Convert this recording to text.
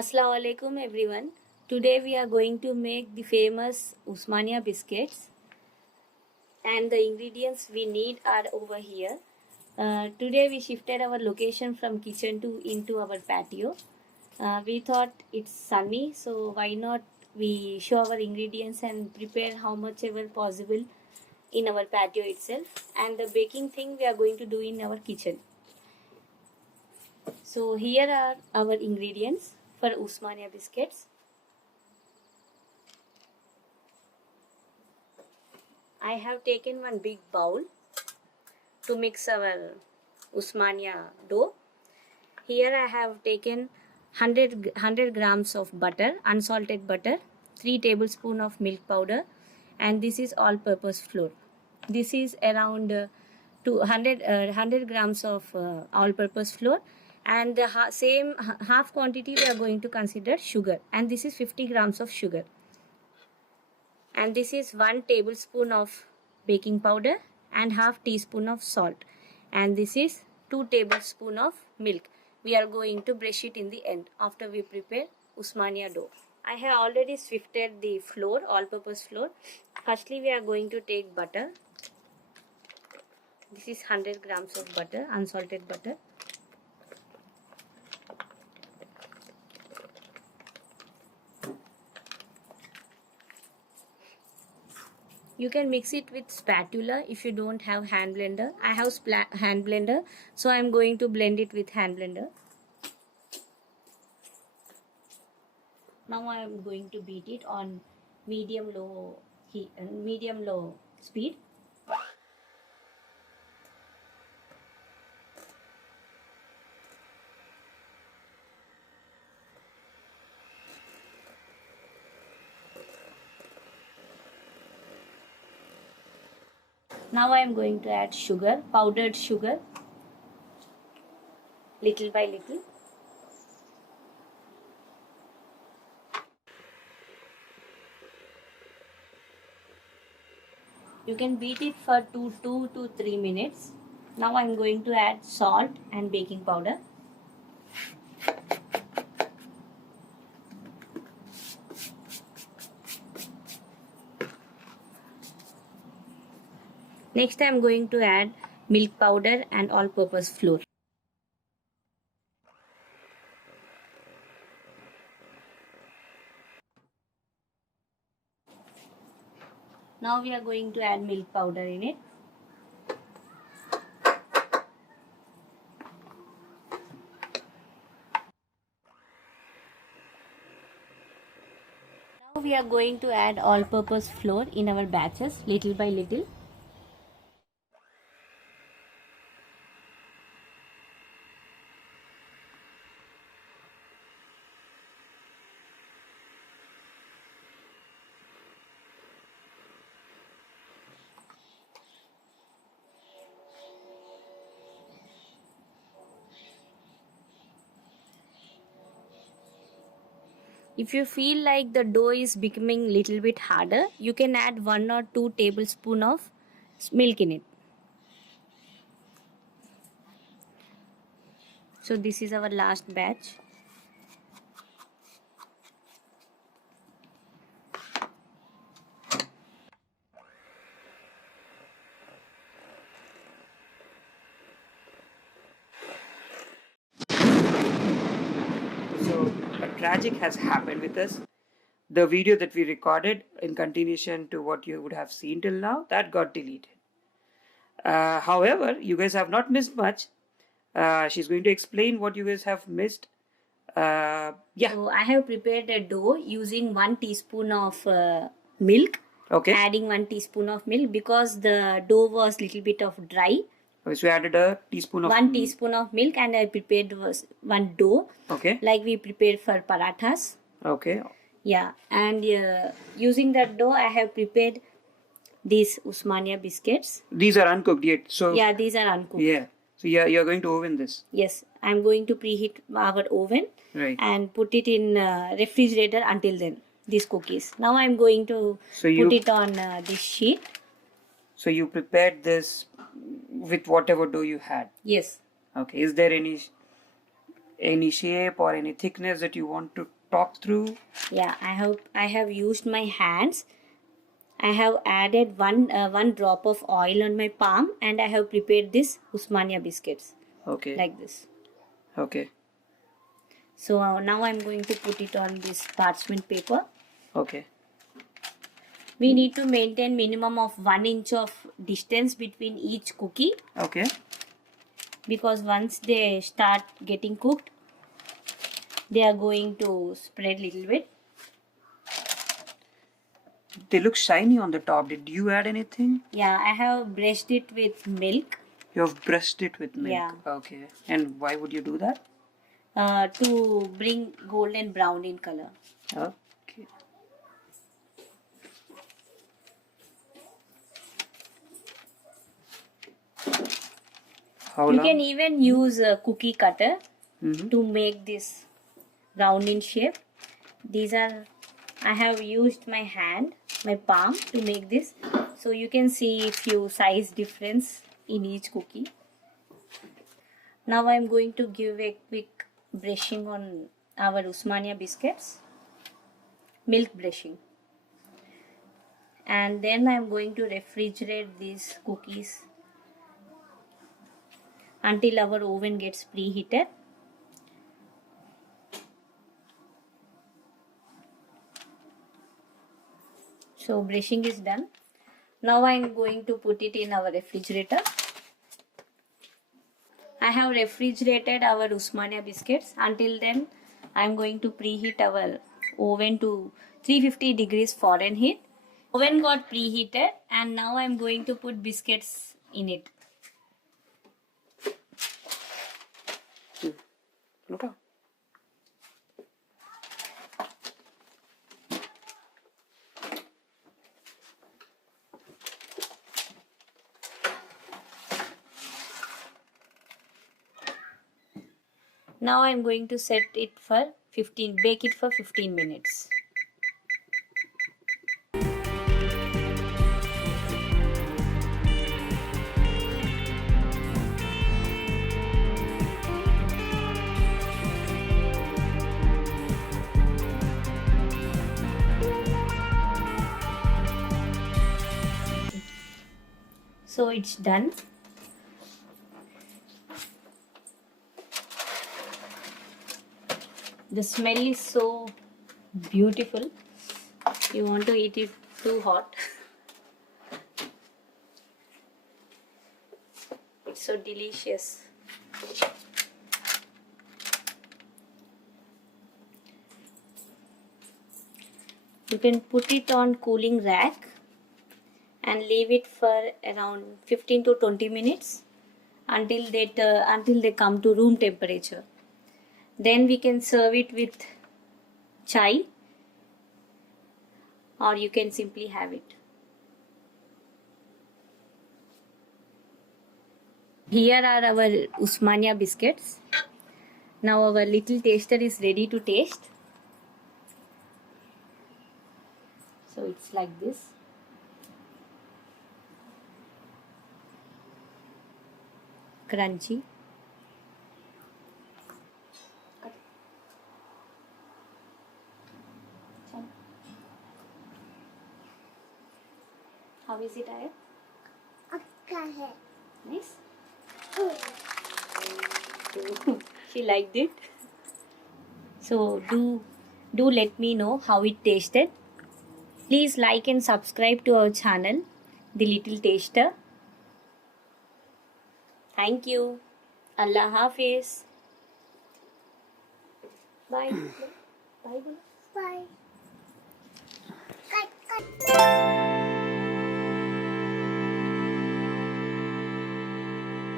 Assalamu alaikum everyone. Today we are going to make the famous Usmania biscuits, and the ingredients we need are over here. Today we shifted our location from kitchen to into our patio. We thought it's sunny, so why not we show our ingredients and prepare how much ever possible in our patio itself, and the baking thing we are going to do in our kitchen. So here are our ingredients for Usmania biscuits. I have taken one big bowl to mix our Usmania dough. Here I have taken 100 grams of butter, unsalted butter, 3 tablespoons of milk powder, and this is all-purpose flour. This is around 100 grams of all-purpose flour, and the same half quantity we are going to consider sugar, and this is 50 grams of sugar. And this is 1 tablespoon of baking powder and half teaspoon of salt, and this is 2 tablespoon of milk. We are going to brush it in the end after we prepare Usmania dough. I have already sifted the flour, all-purpose flour. Firstly, we are going to take butter. This is 100 grams of butter, unsalted butter. You can mix it with spatula if you don't have hand blender. I have hand blender, so I am going to blend it with hand blender. Now I am going to beat it on medium-low heat, medium-low speed. Now I am going to add sugar, powdered sugar, little by little. You can beat it for 2 to 3 minutes. Now I am going to add salt and baking powder. Next I am going to add milk powder and all-purpose flour. Now we are going to add milk powder in it. Now we are going to add all-purpose flour in our batches, little by little. If you feel like the dough is becoming little bit harder, you can add 1 or 2 tablespoons of milk in it. So this is our last batch. So a tragic has happened with us. The video that we recorded in continuation to what you would have seen till now, that got deleted. However, you guys have not missed much. She's going to explain what you guys have missed. So I have prepared a dough using 1 teaspoon of milk. Okay. Adding 1 teaspoon of milk because the dough was little bit of dry. Okay, so we added a teaspoon of 1 teaspoon of milk, and I prepared was 1 dough. Okay. Like we prepared for parathas. Okay. Yeah, and using that dough, I have prepared these Usmania biscuits. These are uncooked yet. So yeah, these are uncooked. Yeah. So you're going to oven this. Yes, I'm going to preheat our oven. Right. And put it in refrigerator until then. These cookies. Now I'm going to put it on this sheet. So you prepared this with whatever dough you had. Yes. Okay. Is there any shape or any thickness that you want to talk through? Yeah, I have used my hands. I have added one drop of oil on my palm, and I have prepared this Usmania biscuits Okay. like this. Okay. So now I'm going to put it on this parchment paper. Okay. We need to maintain minimum of 1 inch of distance between each cookie, Okay. because once they start getting cooked, they are going to spread little bit. They look shiny on the top. Did you add anything? Yeah, I have brushed it with milk You have brushed it with milk. Yeah. Okay. And why would you do that? to bring golden brown in color. Okay. How You long? can even use a cookie cutter Mm-hmm. to make this round in shape. These are, I have used my hand, my palm to make this. So you can see few size difference in each cookie. Now I am going to give a quick brushing on our Usmania biscuits. Milk brushing. And then I am going to refrigerate these cookies until our oven gets preheated. So brushing is done. Now I am going to put it in our refrigerator. I have refrigerated our Usmania biscuits. Until then, I am going to preheat our oven to 350 degrees Fahrenheit. Oven got preheated, and now I am going to put biscuits in it. Look out. Now I am going to set it for 15, bake it for 15 minutes. So it's done. The smell is so beautiful. You want to eat it too hot. It's so delicious. You can put it on cooling rack and leave it for around 15 to 20 minutes until they come to room temperature. Then we can serve it with chai, or you can simply have it. Here are our Usmania biscuits. Now our little taster is ready to taste. So it's like this. Crunchy. How is it, Aya? Nice. She liked it. So do let me know how it tasted. Please like and subscribe to our channel, The Little Taster. Thank you. Allah Hafiz. Bye. Bye. Bye.